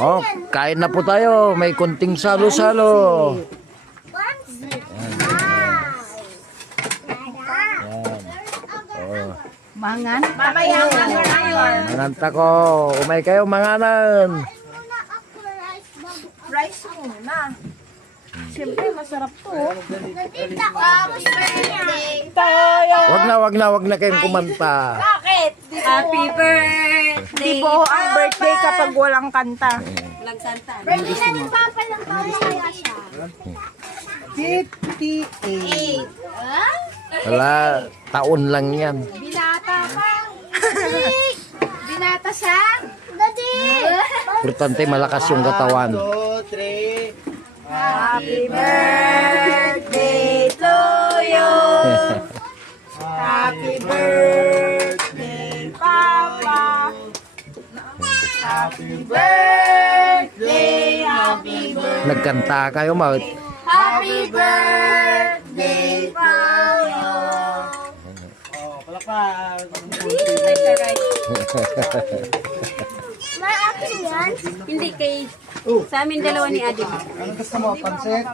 Oh, kain na po tayo. May kunting salo-salo. Mangan. Manganta ko. Umay kayo, manganan. Rice muna. Siyempre, masarap to. Wag na kayong kumanta. Bakit? Happy birthday! Di po ang birthday kapag walang kanta. Nagsanta. Birthday na ni Papa lang kaya siya. 58. Wala, taon lang yan. Binata ka. Binata siya? Daddy! Importante malakas yung katawan. 2, 3. Happy birthday to you. Happy birthday, Papa. Happy birthday, happy birthday. Nagkanta kayo, Maut. Happy birthday, Papa. Oh, palakpak. May akin yan? Hindi kay sa amin dalawa ni Adi. Ano gusto mo? Pansit?